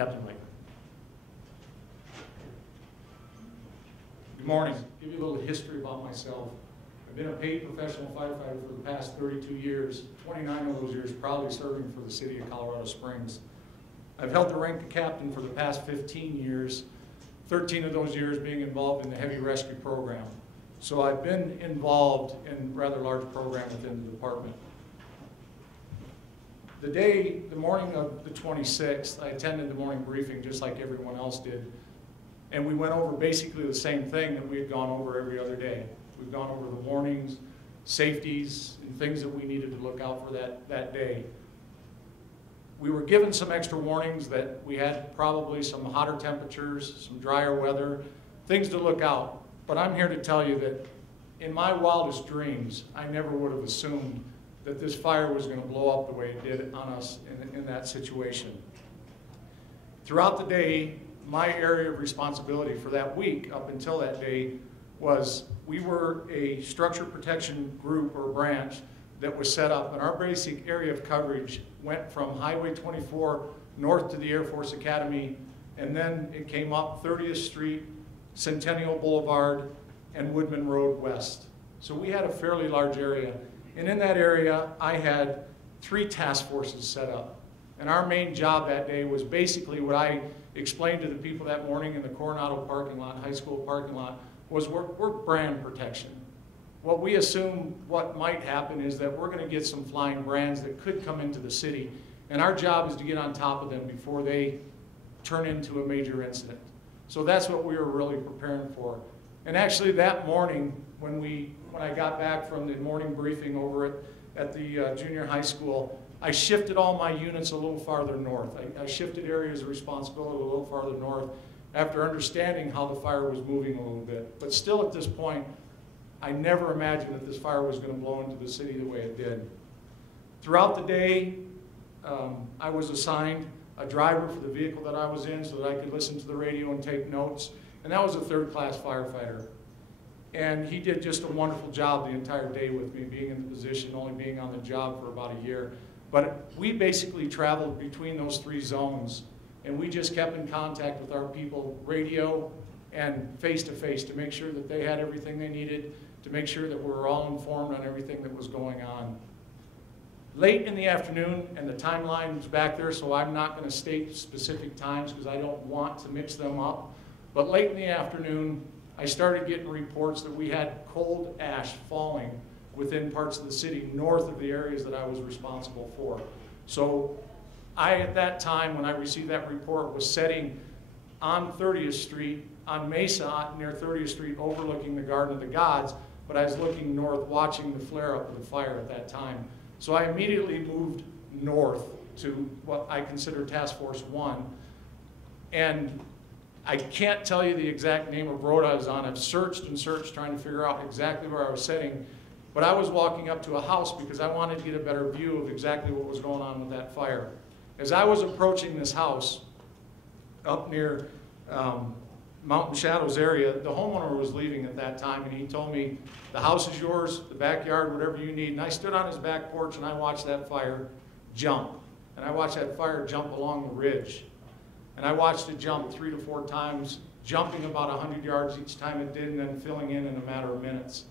Captain Riker. Good morning. Give you a little history about myself. I've been a paid professional firefighter for the past 32 years, 29 of those years proudly serving for the city of Colorado Springs. I've held the rank of captain for the past 15 years, 13 of those years being involved in the heavy rescue program. So I've been involved in a rather large program within the department. The morning of the 26th, I attended the morning briefing just like everyone else did. And we went over basically the same thing that we had gone over every other day. We've gone over the warnings, safeties, and things that we needed to look out for that day. We were given some extra warnings that we had probably some hotter temperatures, some drier weather, things to look out. But I'm here to tell you that in my wildest dreams, I never would have assumed that this fire was going to blow up the way it did on us in that situation. Throughout the day, my area of responsibility for that week up until that day was we were a structure protection group or branch that was set up, and our basic area of coverage went from Highway 24 north to the Air Force Academy, and then it came up 30th Street, Centennial Boulevard, and Woodman Road west. So we had a fairly large area. And in that area, I had 3 task forces set up. And our main job that day was basically what I explained to the people that morning in the Coronado parking lot, high school parking lot, was we're brand protection. What we assume what might happen is that we're going to get some flying brands that could come into the city. And our job is to get on top of them before they turn into a major incident. So that's what we were really preparing for. And actually that morning, when I got back from the morning briefing over at the junior high school, I shifted all my units a little farther north. I shifted areas of responsibility a little farther north after understanding how the fire was moving a little bit. But still at this point, I never imagined that this fire was going to blow into the city the way it did. Throughout the day, I was assigned a driver for the vehicle that I was in so that I could listen to the radio and take notes. And that was a third-class firefighter. And he did just a wonderful job the entire day with me, being in the position, only being on the job for about a year. But we basically traveled between those 3 zones, and we just kept in contact with our people, radio and face-to-face, to make sure that they had everything they needed, to make sure that we were all informed on everything that was going on. Late in the afternoon, and the timeline is back there, so I'm not going to state specific times because I don't want to mix them up. But late in the afternoon, I started getting reports that we had cold ash falling within parts of the city north of the areas that I was responsible for. So I, at that time, when I received that report, was sitting on 30th Street, on Mesa near 30th Street, overlooking the Garden of the Gods, but I was looking north, watching the flare-up of the fire at that time. So I immediately moved north to what I consider Task Force 1. And I can't tell you the exact name of road I was on. I've searched and searched trying to figure out exactly where I was sitting. But I was walking up to a house because I wanted to get a better view of exactly what was going on with that fire. As I was approaching this house up near Mountain Shadows area, the homeowner was leaving at that time, and he told me, the house is yours, the backyard, whatever you need. And I stood on his back porch and I watched that fire jump. And I watched that fire jump along the ridge. And I watched it jump 3 to 4 times, jumping about 100 yards each time it did, and then filling in a matter of minutes.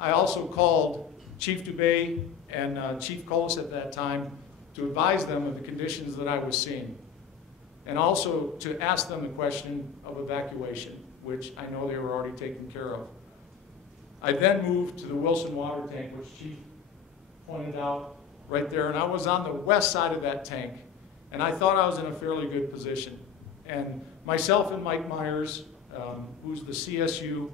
I also called Chief Dubay and Chief Colas at that time to advise them of the conditions that I was seeing, and also to ask them the question of evacuation, which I know they were already taking care of. I then moved to the Wilson water tank, which Chief pointed out right there, and I was on the west side of that tank. And I thought I was in a fairly good position. And myself and Mike Myers, who's the CSU,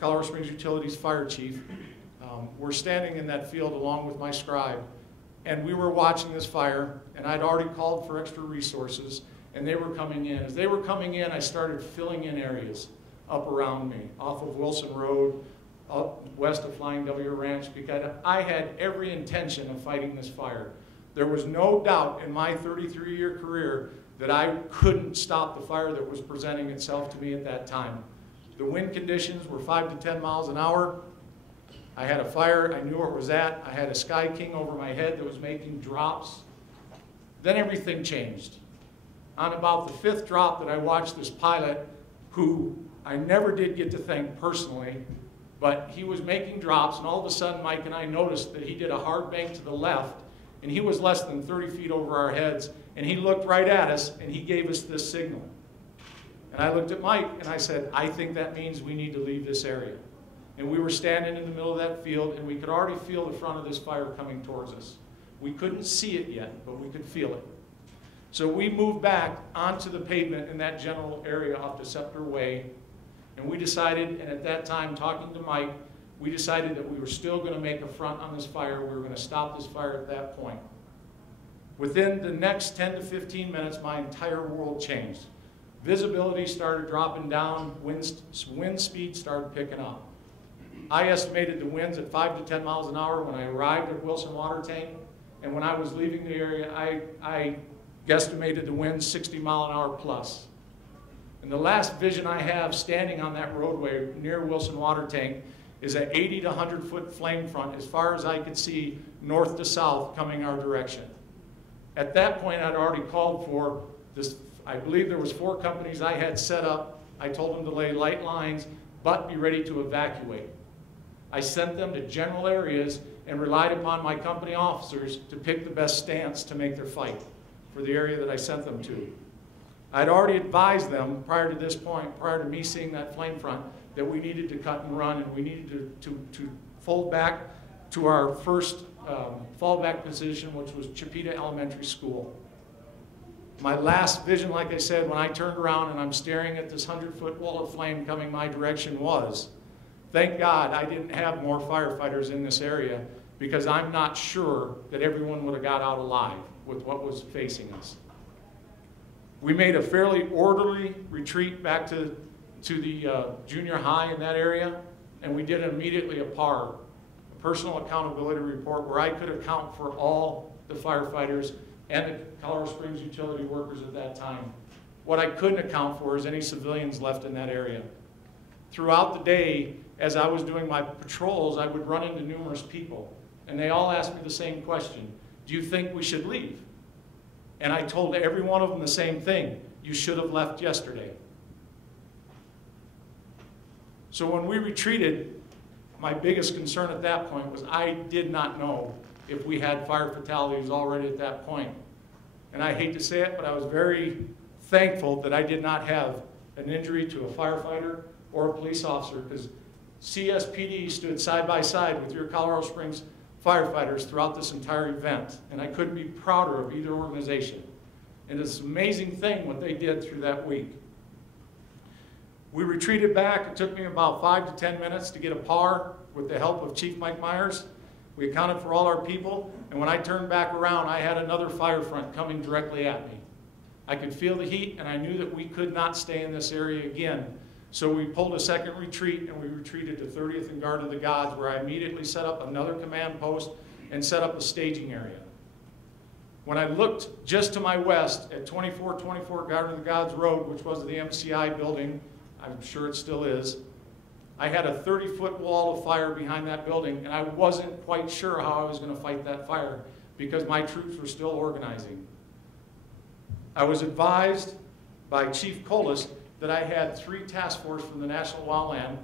Colorado Springs Utilities Fire Chief, were standing in that field along with my scribe. And we were watching this fire, and I'd already called for extra resources, and they were coming in. As they were coming in, I started filling in areas up around me, off of Wilson Road, up west of Flying W Ranch, because I had every intention of fighting this fire. There was no doubt in my 33-year career that I couldn't stop the fire that was presenting itself to me at that time. The wind conditions were 5 to 10 miles an hour. I had a fire, I knew where it was at. I had a Sky King over my head that was making drops. Then everything changed. On about the 5th drop that I watched this pilot, who I never did get to thank personally, but he was making drops, and all of a sudden Mike and I noticed that he did a hard bank to the left, and he was less than 30 feet over our heads, and he looked right at us, and he gave us this signal. And I looked at Mike, and I said, I think that means we need to leave this area. And we were standing in the middle of that field, and we could already feel the front of this fire coming towards us. We couldn't see it yet, but we could feel it. So we moved back onto the pavement in that general area off Deceptor Way, and we decided, and at that time, talking to Mike, we decided that we were still going to make a front on this fire. We were going to stop this fire at that point. Within the next 10 to 15 minutes, my entire world changed. Visibility started dropping down, wind speed started picking up. I estimated the winds at 5 to 10 miles an hour when I arrived at Wilson Water Tank, and when I was leaving the area, I guesstimated the winds 60 mile an hour plus. And the last vision I have standing on that roadway near Wilson Water Tank is an 80 to 100 foot flame front as far as I could see north to south coming our direction. At that point, I'd already called for this. I believe there was 4 companies I had set up. I told them to lay light lines, but be ready to evacuate. I sent them to general areas and relied upon my company officers to pick the best stance to make their fight for the area that I sent them to. I'd already advised them prior to this point, prior to me seeing that flame front, that we needed to cut and run, and we needed to fold back to our first fallback position, which was Chipeta Elementary School. My last vision, like I said, when I turned around and I'm staring at this 100-foot wall of flame coming my direction was, thank God I didn't have more firefighters in this area, because I'm not sure that everyone would have got out alive with what was facing us. We made a fairly orderly retreat back to the junior high in that area, and we did immediately a PAR, a personal accountability report, where I could account for all the firefighters and the Colorado Springs utility workers at that time. What I couldn't account for is any civilians left in that area. Throughout the day, as I was doing my patrols, I would run into numerous people, and they all asked me the same question: do you think we should leave? And I told every one of them the same thing: you should have left yesterday. So when we retreated, my biggest concern at that point was I did not know if we had fire fatalities already at that point. And I hate to say it, but I was very thankful that I did not have an injury to a firefighter or a police officer, because CSPD stood side by side with your Colorado Springs firefighters throughout this entire event, and I couldn't be prouder of either organization. And it's an amazing thing what they did through that week. We retreated back. It took me about 5 to 10 minutes to get a PAR with the help of Chief Mike Myers. We accounted for all our people, and when I turned back around, I had another fire front coming directly at me. I could feel the heat, and I knew that we could not stay in this area again. So we pulled a second retreat, and we retreated to 30th and Garden of the Gods, where I immediately set up another command post and set up a staging area. When I looked just to my west at 2424 Garden of the Gods Road, which was the MCI building, I'm sure it still is, I had a 30-foot wall of fire behind that building, and I wasn't quite sure how I was going to fight that fire because my troops were still organizing. I was advised by Chief Colas that I had 3 task force from the National Wildland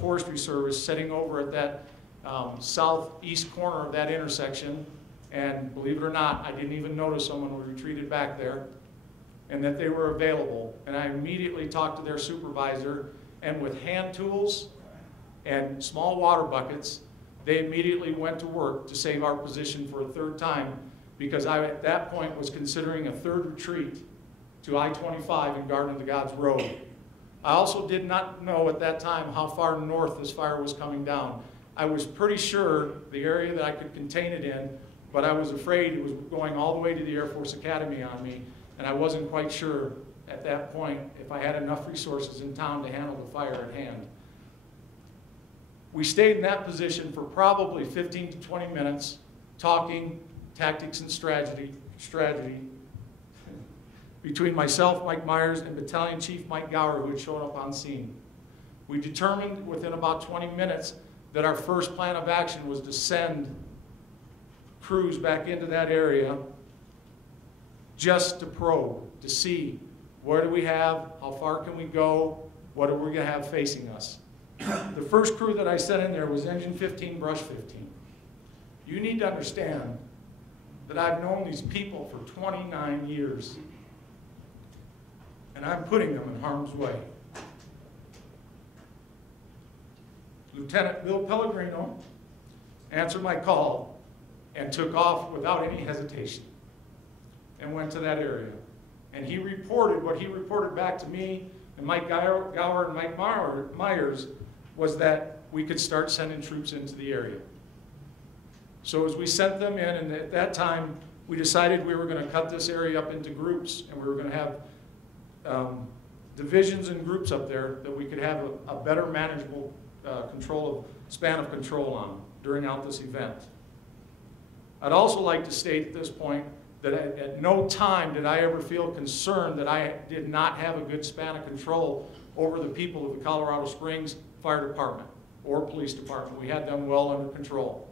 Forestry Service sitting over at that southeast corner of that intersection, and believe it or not, I didn't even notice them when we retreated back there, and that they were available. And I immediately talked to their supervisor, and with hand tools and small water buckets, they immediately went to work to save our position for a 3rd time, because I, at that point, was considering a 3rd retreat to I-25 and Garden of the Gods Road. I also did not know at that time how far north this fire was coming down. I was pretty sure the area that I could contain it in, but I was afraid it was going all the way to the Air Force Academy on me, and I wasn't quite sure at that point if I had enough resources in town to handle the fire at hand. We stayed in that position for probably 15 to 20 minutes, talking tactics and strategy between myself, Mike Myers, and Battalion Chief Mike Gower, who had shown up on scene. We determined within about 20 minutes that our first plan of action was to send crews back into that area just to probe, to see what do we have, how far can we go, what are we going to have facing us. The first crew that I sent in there was Engine 15, Brush 15. You need to understand that I've known these people for 29 years, and I'm putting them in harm's way. Lieutenant Bill Pellegrino answered my call and took off without any hesitation and went to that area. And he reported, what he reported back to me and Mike Gower and Mike Myers was that we could start sending troops into the area. So as we sent them in, and at that time, we decided we were going to cut this area up into groups, and we were going to have divisions and groups up there that we could have a better manageable span of control on during this event. I'd also like to state at this point that at no time did I ever feel concerned that I did not have a good span of control over the people of the Colorado Springs Fire Department or Police Department. We had them well under control.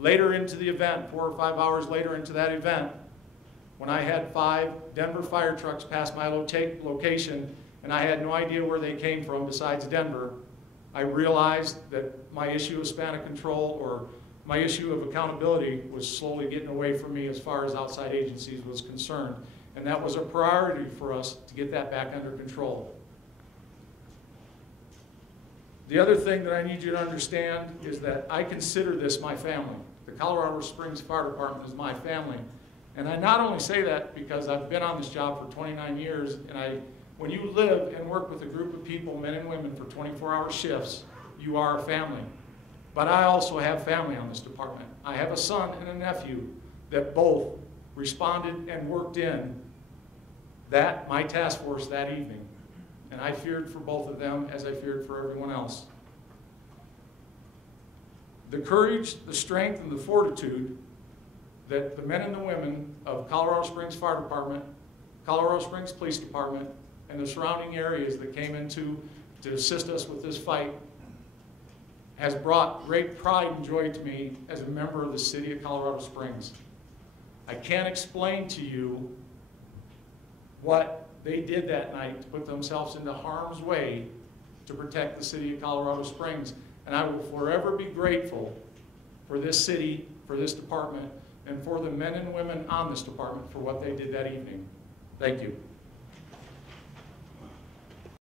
Later into the event, 4 or 5 hours later into that event, when I had 5 Denver fire trucks pass my location and I had no idea where they came from besides Denver, I realized that my issue of span of control or my issue of accountability was slowly getting away from me as far as outside agencies was concerned. And that was a priority for us to get that back under control. The other thing that I need you to understand is that I consider this my family. The Colorado Springs Fire Department is my family. And I not only say that because I've been on this job for 29 years, and when you live and work with a group of people, men and women, for 24-hour shifts, you are a family. But I also have family on this department. I have a son and a nephew that both responded and worked in my task force that evening. And I feared for both of them as I feared for everyone else. The courage, the strength, and the fortitude that the men and the women of Colorado Springs Fire Department, Colorado Springs Police Department, and the surrounding areas that came in to assist us with this fight has brought great pride and joy to me as a member of the city of Colorado Springs. I can't explain to you what they did that night to put themselves into harm's way to protect the city of Colorado Springs. And I will forever be grateful for this city, for this department, and for the men and women on this department for what they did that evening. Thank you.